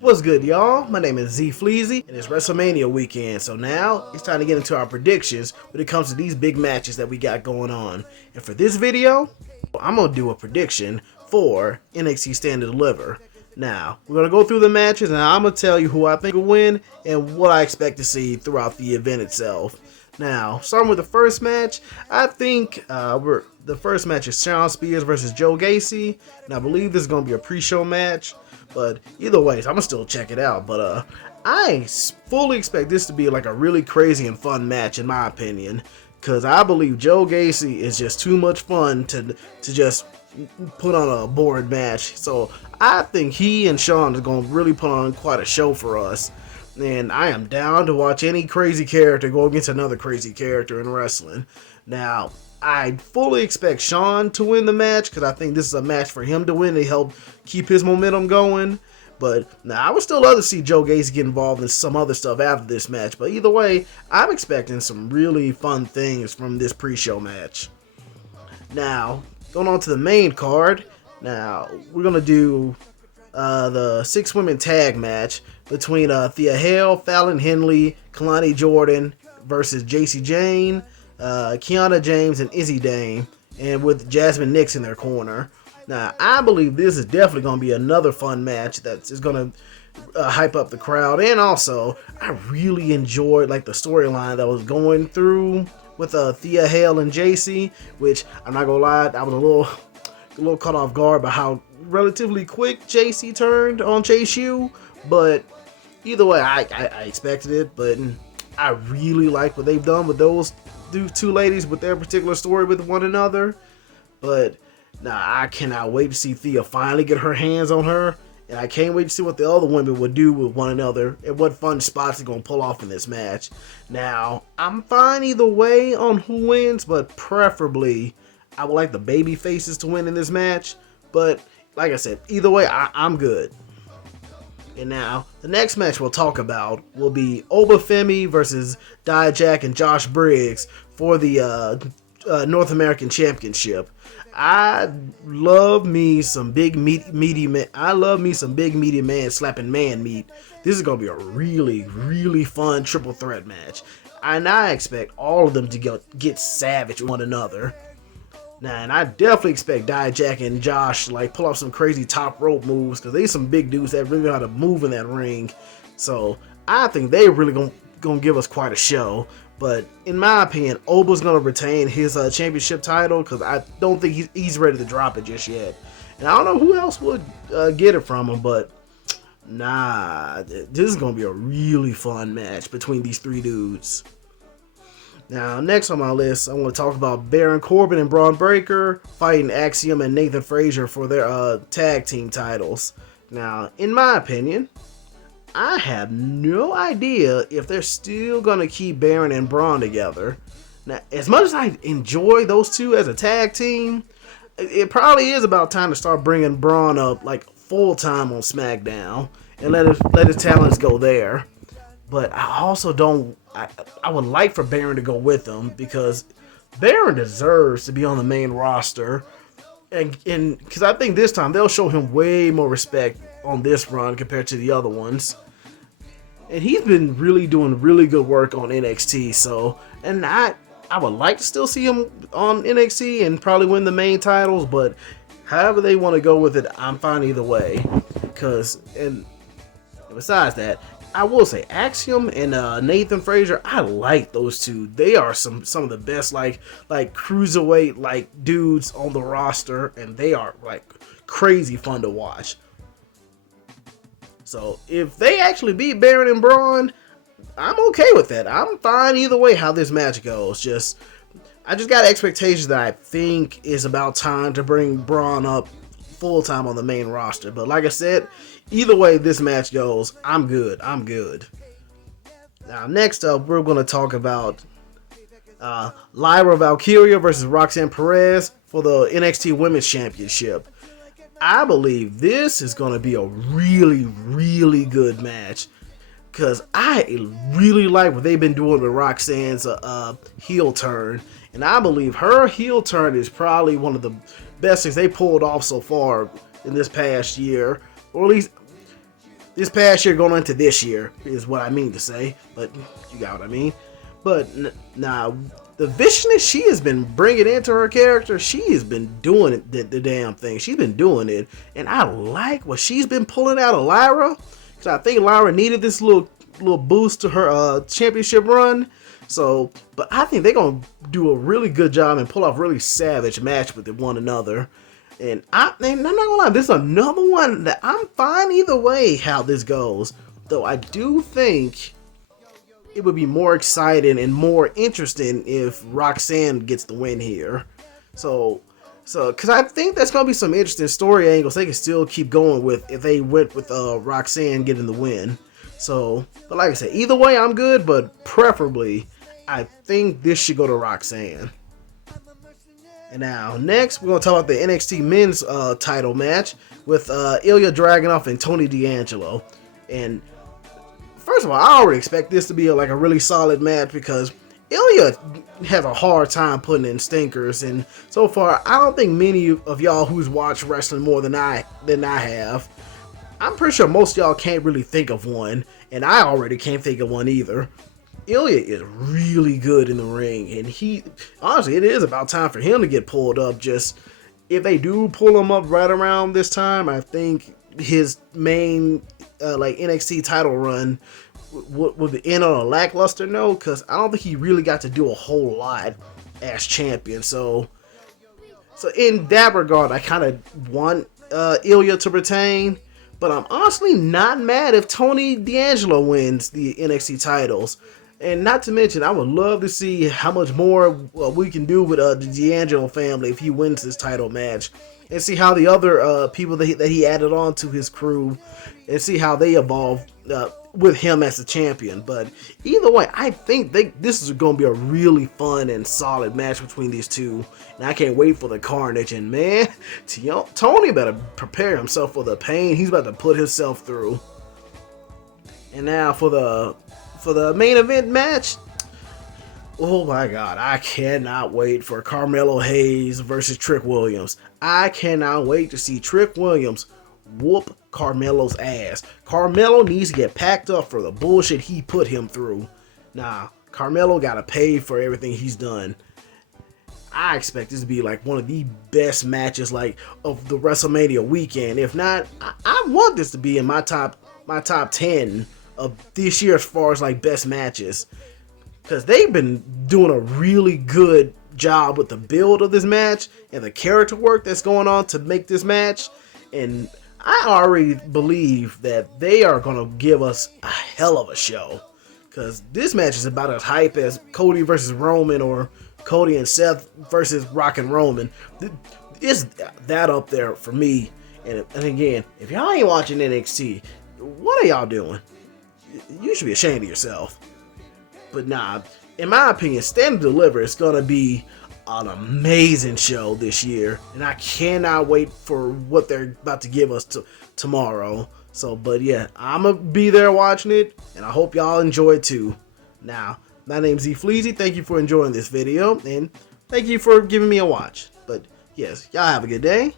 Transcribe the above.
What's good, y'all? My name is Z Fleazy, and it's WrestleMania weekend, so now it's time to get into our predictions when it comes to these big matches that we got going on. And for this video, I'm going to do a prediction for NXT Stand and Deliver. Now, we're going to go through the matches, and I'm going to tell you who I think will win and what I expect to see throughout the event itself. Now, starting with the first match, I think the first match is Shawn Spears versus Joe Gacy, and I believe this is going to be a pre-show match. But either way, I'm gonna still check it out. But I fully expect this to be like a really crazy and fun match, in my opinion, because I believe Joe Gacy is just too much fun to just put on a boring match. So I think he and Shawn is gonna really put on quite a show for us. And I am down to watch any crazy character go against another crazy character in wrestling. Now, I fully expect Shawn to win the match because I think this is a match for him to win to help keep his momentum going. But now I would still love to see Joe Gacy get involved in some other stuff after this match. But either way, I'm expecting some really fun things from this pre-show match. Now, going on to the main card. Now, we're going to do the 6-women tag match between Thea Hale, Fallon Henley, Kalani Jordan versus JC Jane, Kiana James, and Izzy Dame, and with Jasmine Nix in their corner. Now, I believe this is definitely going to be another fun match that is going to hype up the crowd. And also, I really enjoyed like the storyline that was going through with Thea Hale and JC, which I'm not gonna lie, I was a little caught off guard by how relatively quick JC turned on Chase U. But either way, I expected it, but I really like what they've done with those two ladies with their particular story with one another. But I cannot wait to see Thea finally get her hands on her, and I can't wait to see what the other women would do with one another and what fun spots they're going to pull off in this match. Now, I'm fine either way on who wins, but preferably I would like the baby faces to win in this match. But like I said, either way, I'm good. And now, the next match we'll talk about will be Obafemi versus Dijak and Josh Briggs for the North American Championship. I love me some big meaty man. I love me some big meaty man slapping man meat. This is gonna be a really, really fun triple threat match, and I expect all of them to get savage with one another. Now, and I definitely expect Dijak and Josh to like pull off some crazy top rope moves because they some big dudes that really know how to move in that ring. So I think they really gonna give us quite a show. But in my opinion, Oba's gonna retain his championship title because I don't think he's ready to drop it just yet. And I don't know who else would get it from him, but this is gonna be a really fun match between these three dudes. Now, next on my list, I want to talk about Baron Corbin and Braun Breaker fighting Axiom and Nathan Frazier for their tag team titles. Now, in my opinion, I have no idea if they're still going to keep Baron and Braun together. Now, as much as I enjoy those two as a tag team, it probably is about time to start bringing Braun up like full time on SmackDown and let his talents go there. But I also don't. I would like for Baron to go with them because Baron deserves to be on the main roster, and because I think this time they'll show him way more respect on this run compared to the other ones. And he's been really doing really good work on NXT. So, and I would like to still see him on NXT and probably win the main titles. But however they want to go with it, I'm fine either way. And besides that, I will say Axiom and Nathan Frazier, I like those two. They are some of the best like cruiserweight like dudes on the roster, and they are like crazy fun to watch. So if they actually beat Baron and Braun, I'm okay with that. I'm fine either way how this match goes. I just got expectations that I think is about time to bring Braun up full time on the main roster. But like I said, either way this match goes, I'm good. Now, next up, we're going to talk about Lyra Valkyria versus Roxanne Perez for the NXT Women's Championship. I believe this is going to be a really, really good match because I really like what they've been doing with Roxanne's heel turn. And I believe her heel turn is probably one of the best things they pulled off so far in this past year. Or at least this past year going into this year is what I mean to say, but you got what I mean. But nah, the viciousness she has been bringing into her character, she has been doing it, the damn thing. She's been doing it, and I like what she's been pulling out of Lyra, because I think Lyra needed this little boost to her championship run. So, but I think they're gonna do a really good job and pull off really savage match with one another. And I'm not gonna lie, this is another one that I'm fine either way how this goes. Though I do think it would be more exciting and more interesting if Roxanne gets the win here. So, because I think that's gonna be some interesting story angles they can still keep going with if they went with Roxanne getting the win. So, but like I said, either way I'm good, but preferably I think this should go to Roxanne. And now, next, we're going to talk about the NXT men's title match with Ilya Dragunov and Tony D'Angelo. And first of all, I already expect this to be a really solid match because Ilya has a hard time putting in stinkers. And so far, I don't think many of y'all who's watched wrestling more than I have, I'm pretty sure most of y'all can't really think of one. And I already can't think of one either. Ilya is really good in the ring, and honestly, it is about time for him to get pulled up. Just if they do pull him up right around this time, I think his main NXT title run would end on a lackluster note, because I don't think he really got to do a whole lot as champion. So in that regard, I kind of want Ilya to retain, but I'm honestly not mad if Tony D'Angelo wins the NXT titles. And not to mention, I would love to see how much more we can do with the D'Angelo family if he wins this title match. And see how the other people that he added on to his crew, and see how they evolve with him as the champion. But either way, I think this is going to be a really fun and solid match between these two. And I can't wait for the carnage. And man, Tony better prepare himself for the pain he's about to put himself through. And now for the main event match, oh my god, I cannot wait for Carmelo Hayes versus Trick Williams. I cannot wait to see Trick Williams whoop Carmelo's ass. Carmelo needs to get packed up for the bullshit he put him through. Nah, Carmelo gotta pay for everything he's done. I expect this to be one of the best matches of the WrestleMania weekend. If not, I want this to be in my top 10 of this year as far as best matches, because they've been doing a really good job with the build of this match and the character work that's going on to make this match. And I already believe that they are going to give us a hell of a show, because this match is about as hype as Cody versus Roman or Cody and Seth versus Rock and Roman. It's that up there for me. And again, if y'all ain't watching NXT, what are y'all doing? You should be ashamed of yourself. But nah, in my opinion, Stand and Deliver is going to be an amazing show this year. And I cannot wait for what they're about to give us tomorrow. So, but yeah, I'm going to be there watching it. And I hope y'all enjoy it too. Now, my name's Z Fleazy. Thank you for enjoying this video. And thank you for giving me a watch. But yes, y'all have a good day.